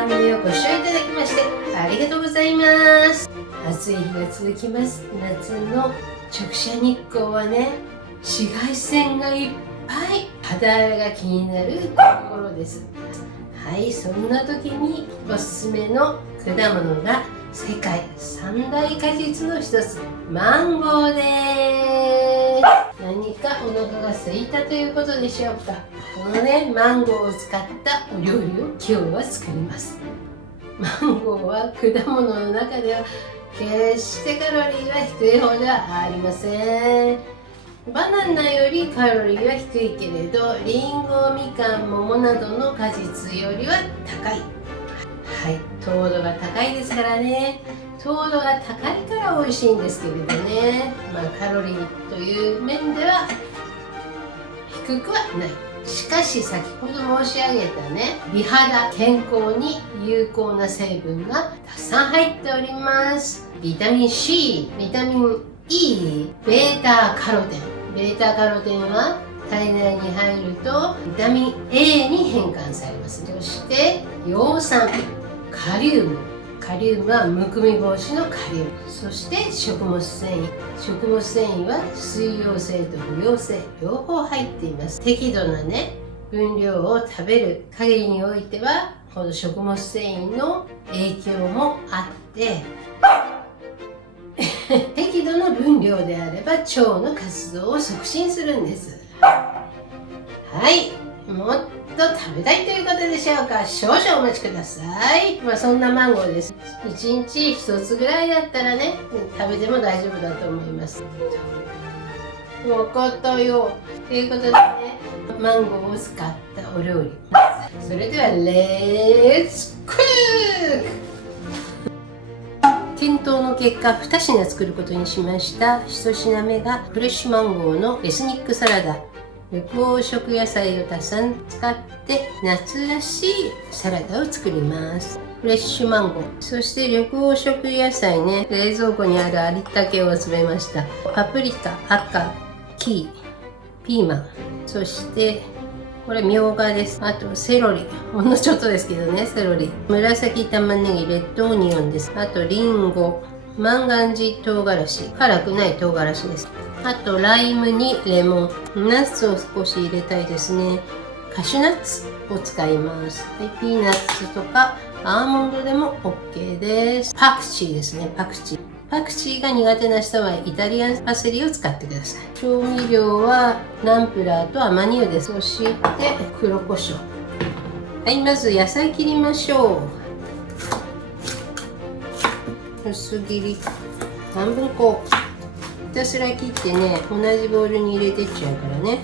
番組をご視聴いただきましてありがとうございます。暑い日が続きます。夏の直射日光はね、紫外線がいっぱい、肌荒れが気になるところです。はい、そんな時におすすめの果物が世界三大果実の一つ、マンゴーです。何かお腹が空いたということでしょうか。このね、マンゴーを使ったお料理を今日は作ります。マンゴーは果物の中では決してカロリーは低い方ではありません。バナナよりカロリーは低いけれど、リンゴ、みかん、桃などの果実よりは高い。はい、糖度が高いですからね。糖度が高いから美味しいんですけれどね、カロリーという面では低くはない。しかし先ほど申し上げたね、美肌健康に有効な成分がたくさん入っております。ビタミン C、ビタミン E、ベータカロテン。ベータカロテンは体内に入るとビタミン A に変換されます。そして葉酸、カリウム。カリウムはむくみ防止のカリウム。そして食物繊維。食物繊維は水溶性と不溶性両方入っています。適度なね、分量を食べる限りにおいては、この食物繊維の影響もあって適度な分量であれば腸の活動を促進するんです。はい、もっと食べたいということでしょうか。少々お待ちください。そんなマンゴーです。1日1つぐらいだったらね、食べても大丈夫だと思います。わかったよ。ということでね、マンゴーを使ったお料理。それではレッツクック。検討の結果2品作ることにしました。1品目がフレッシュマンゴーのエスニックサラダ。緑黄色野菜をたくさん使って夏らしいサラダを作ります。フレッシュマンゴー、そして緑黄色野菜ね、冷蔵庫にあるありったけを集めました。パプリカ、赤、キーマン、そしてこれみょうがです。あとセロリ、ほんのちょっとですけどね、セロリ、紫玉ねぎ、レッドオニオンです。あとリンゴ、万願寺唐辛子、辛くない唐辛子です。あとライムにレモン、ナッツを少し入れたいですね。カシュナッツを使います。はい、ピーナッツとかアーモンドでも OK です。パクチーですね、パクチー。パクチーが苦手な人はイタリアンパセリを使ってください。調味料はナンプラーとアマニ油です。そして黒胡椒。はい、まず野菜切りましょう。薄切り半分こう。ひたすら切ってね、同じボウルに入れてっちゃうからね。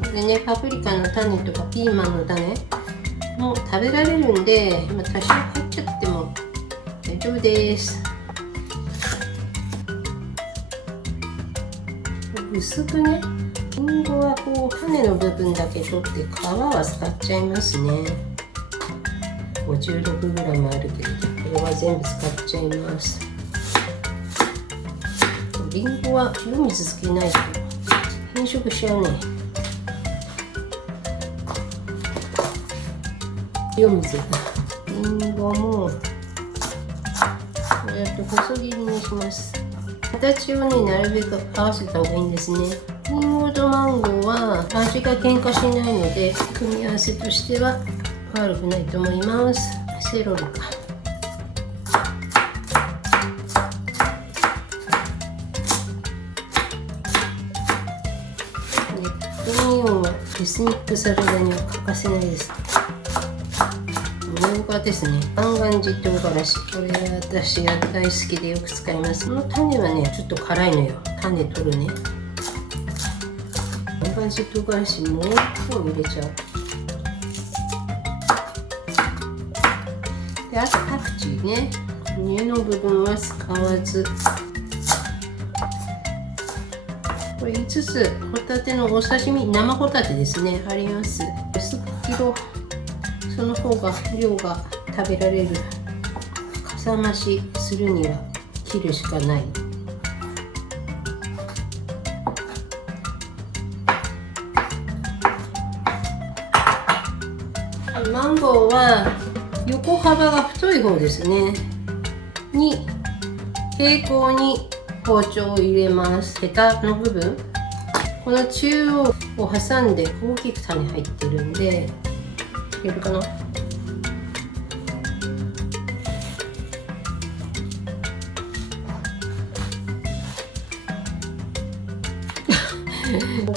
これね、パプリカの種とかピーマンの種も食べられるんで、多少入っちゃっても大丈夫です。薄くね、りんごはこう種の部分だけ取って皮は使っちゃいますね。56g あるけど、これは全部使っちゃいます。りんごは塩水つけないと変色しちゃうね。塩水。りんごもこうやって細切りにします。形をね、なるべく合わせた方がいいんですね。りんごとマンゴーは味が喧嘩しないので、組み合わせとしては悪くないと思います。セロリか。レッドオニオンはエスニックサラダには欠かせないです。みょうがですね。万願寺唐辛子。これは私が大好きでよく使います。この種はね、ちょっと辛いのよ。種取るね。万願寺唐辛子もう1本入れちゃう。で、あとパクチーね。根の部分は使わず。これ5つホタテのお刺身、生ホタテですね、あります。薄く切ろう。その方が量が食べられる。かさ増しするには切るしかない。マンゴーは横幅が太い方ですねに平行に包丁を入れます。ヘタの部分、この中央を挟んで大きく種入ってるんで、入れるかな。こ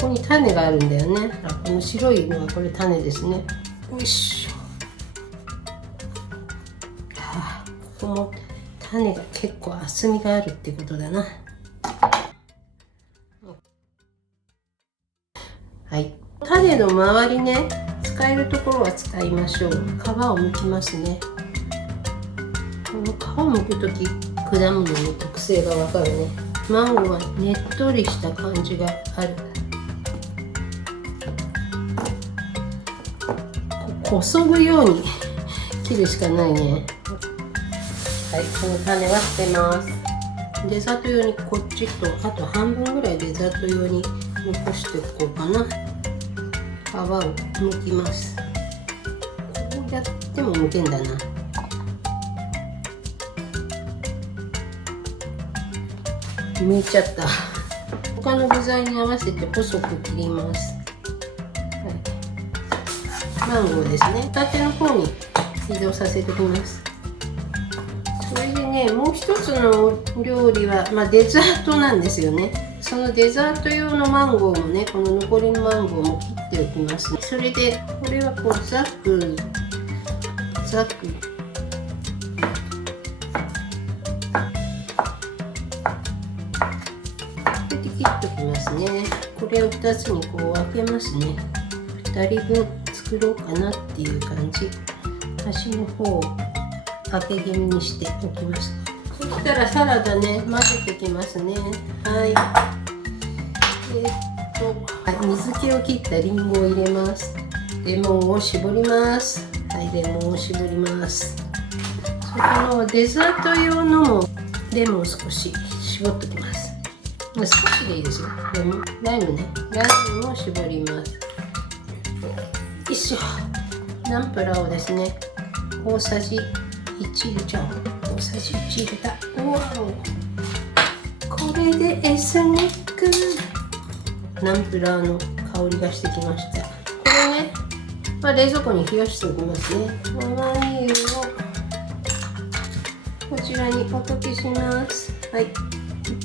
こに種があるんだよね。この白いのはこれ種ですね。よいしょ。ここも種が結構厚みがあるってことだな。はい。種の周りね、使えるところは使いましょう。皮を剥きますね。この皮を剥くとき、果物の特性がわかるね。マンゴーはねっとりした感じがある。こそぐように切るしかないね。はい、この種は捨てます。デザート用にこっちと、あと半分ぐらいデザート用に残しておこうかな。皮を剥きます。こうやっても剥けんだな。剥いちゃった。他の具材に合わせて細く切ります。マンゴーですね。縦の方に移動させておきます。それでね、もう一つの料理は、デザートなんですよね。そのデザート用のマンゴーもね、この残りのマンゴーも切っておきますね。それでこれはこうザクザク切っておきますね。これを2つにこう分けますね。2人分作ろうかなっていう感じ。端の方を分け気味にしておきます。そしたらサラダね、混ぜてきますね。はい。水気を切ったリンゴを入れます。レモンを絞ります。はい、レモンを絞ります。そのデザート用のもレモンを少し絞っておきます。少しでいいですよ。ライムね。ライムを絞ります。よいしょ。ナンプラーをですね、大さじ1入れちゃおう。大さじ1入れた。わお。これでエスニック。ナンプラーの香りがしてきました。これね、冷蔵庫に冷やしておきますね。生ビールをこちらにおかけします。はい。いっ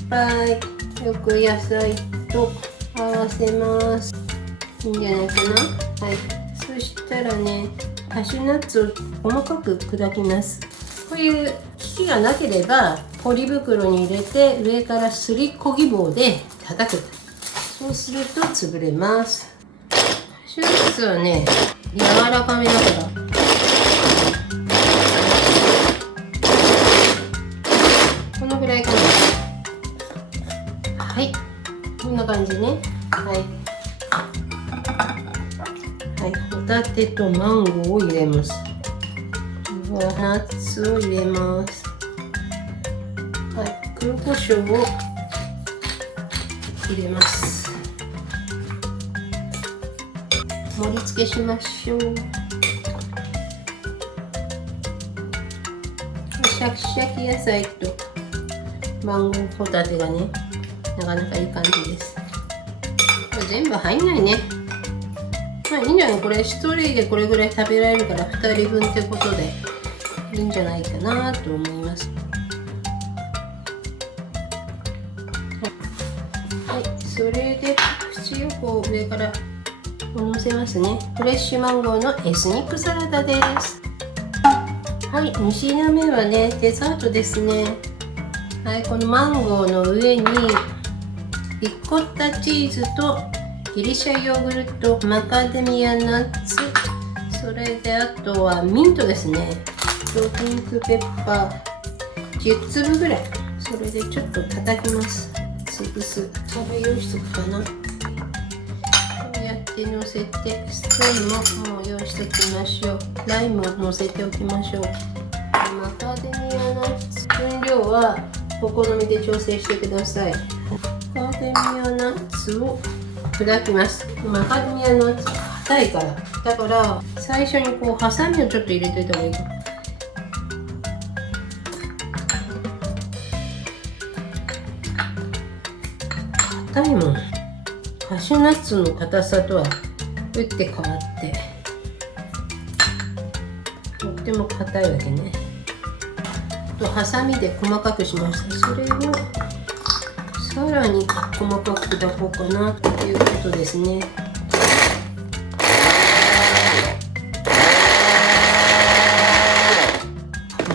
ぱい。よく野菜と合わせます。いいんじゃないかな。はい。そしたらね、カシューナッツを細かく砕きます。こういう機器がなければポリ袋に入れて上からすりこぎ棒で叩く。そうすると潰れます。カシューナッツはね、柔らかめだから。このぐらいかな。はい、こんな感じね。はい。はい、ホタテとマンゴーを入れます。ナッツを入れます。はい、黒胡椒を入れます。盛り付けしましょう。シャキシャキ野菜とマンゴーホタテがね、なかなかいい感じです。これ全部入んないね。いいんじゃない？これ1人でこれぐらい食べられるから2人分ってことでいいんじゃないかなと思います。はい、それで縁をこう上からのせますね。フレッシュマンゴーのエスニックサラダです。はい、2品目はね、デザートですね。はい、このマンゴーの上にリコッタチーズとギリシャヨーグルト、マカデミアナッツ、それであとはミントですね。ピンクペッパー10粒ぐらい。それでちょっと叩きます。潰す。それ用意しとくかな。こうやって乗せて、スプーンももう用意しておきましょう。ライムを乗せておきましょう。マカデミアナッツ、分量はお好みで調整してください。マカデミアナッツを砕きます。マカデミアナッツは硬いから、だから最初にこうハサミをちょっと入れといた方がいいかも。硬いもん。カシューナッツの硬さとは打って変わってとっても硬いわけね。とハサミで細かくしました。それをさらに細かく砕こうかなということですね。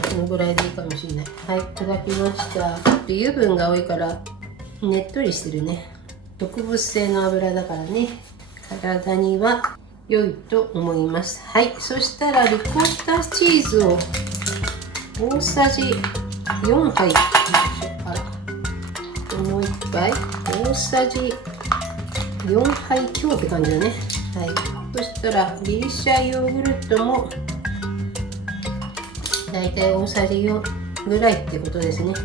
このぐらいでいいかもしれない。はい、砕きました。油分が多いからねっとりしてるね。植物性の油だからね、体には良いと思います。はい、そしたらリコッタチーズを大さじ4杯、もう1杯、大さじ4杯強って感じだね。はい、そしたらギリシャヨーグルトもだいたい大さじ4ぐらいってことですね。さ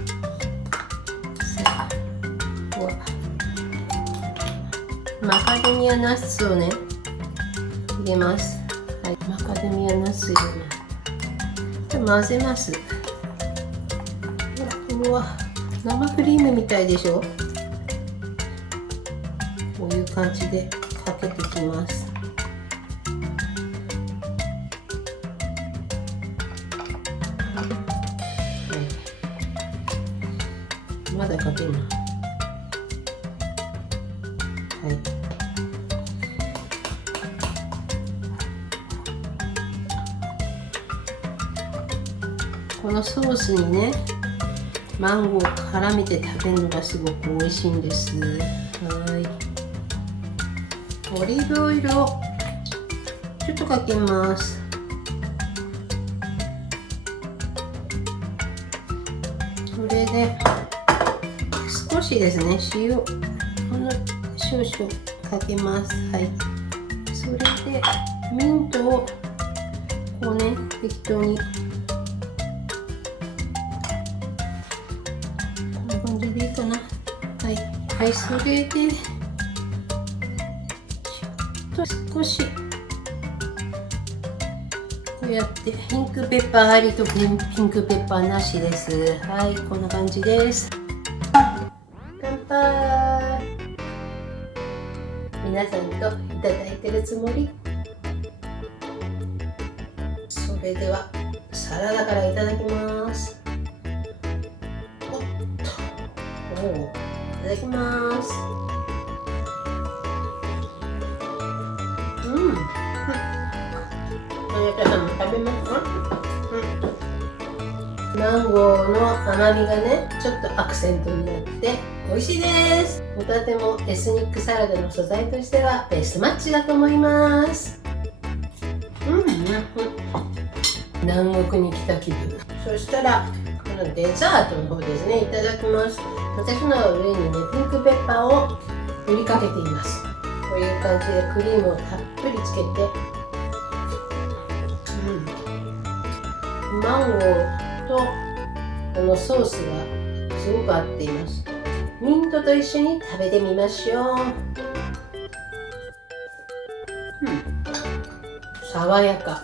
あ、ここはマカデミアナッツをね入れます。はい、マカデミアナッツ入れます。混ぜます。うわ、生クリームみたいでしょ。こういう感じでかけてきます。はい、まだかけるの。はい、このソースにねマンゴーを絡めて食べるのがすごく美味しいんです。はい、オリーブオイルをちょっとかけます。それで少しですね、塩ほんの少々かけます。はい、それでミントをこうね適当にいいかな。はい、はい、それでちょっと少しこうやってピンクペッパーありとピンクペッパーなしです。はい、こんな感じです。乾杯。皆さんといただいてるつもり。それではサラダからいただきます。いただきます。皆さんも食べますか？マンゴーの甘みがね、ちょっとアクセントになって美味しいです。ホタテもエスニックサラダの素材としてはベストマッチだと思います。南国に来た気分。そしたらこのデザートの方ですね、いただきます。私の上にね、ピンクペッパーを振りかけています。こういう感じでクリームをたっぷりつけて、マンゴーとこのソースがすごく合っています。ミントと一緒に食べてみましょう。爽やか。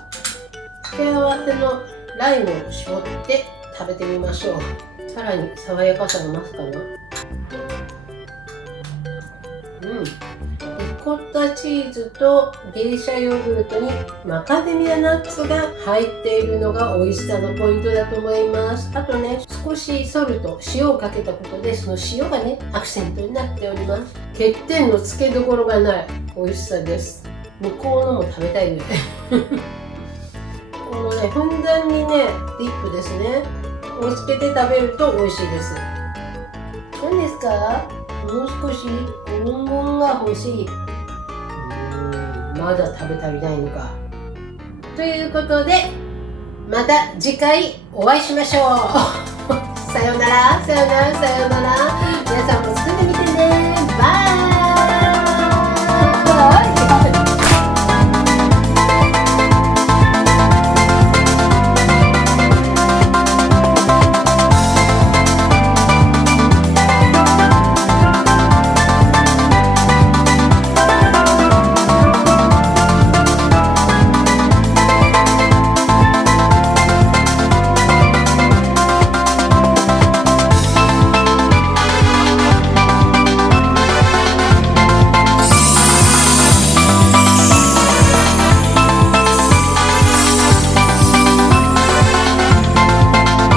付け合わせのライムを絞って食べてみましょう。さらに爽やかさが増すかな。リコッタチーズとギリシャヨーグルトにマカデミアナッツが入っているのが美味しさのポイントだと思います。あとね、少しソルト、塩をかけたことでその塩がね、アクセントになっております。欠点のつけどころがない美味しさです。向こうのも食べたいぐらいこのね、ふんだんにね、ディップですねをつけて食べると美味しいです。何ですか？もう少し黄金が欲しい。まだ食べ足りないのか。ということで、また次回お会いしましょう。さようなら、さようなら、さようなら。皆さんも作ってみて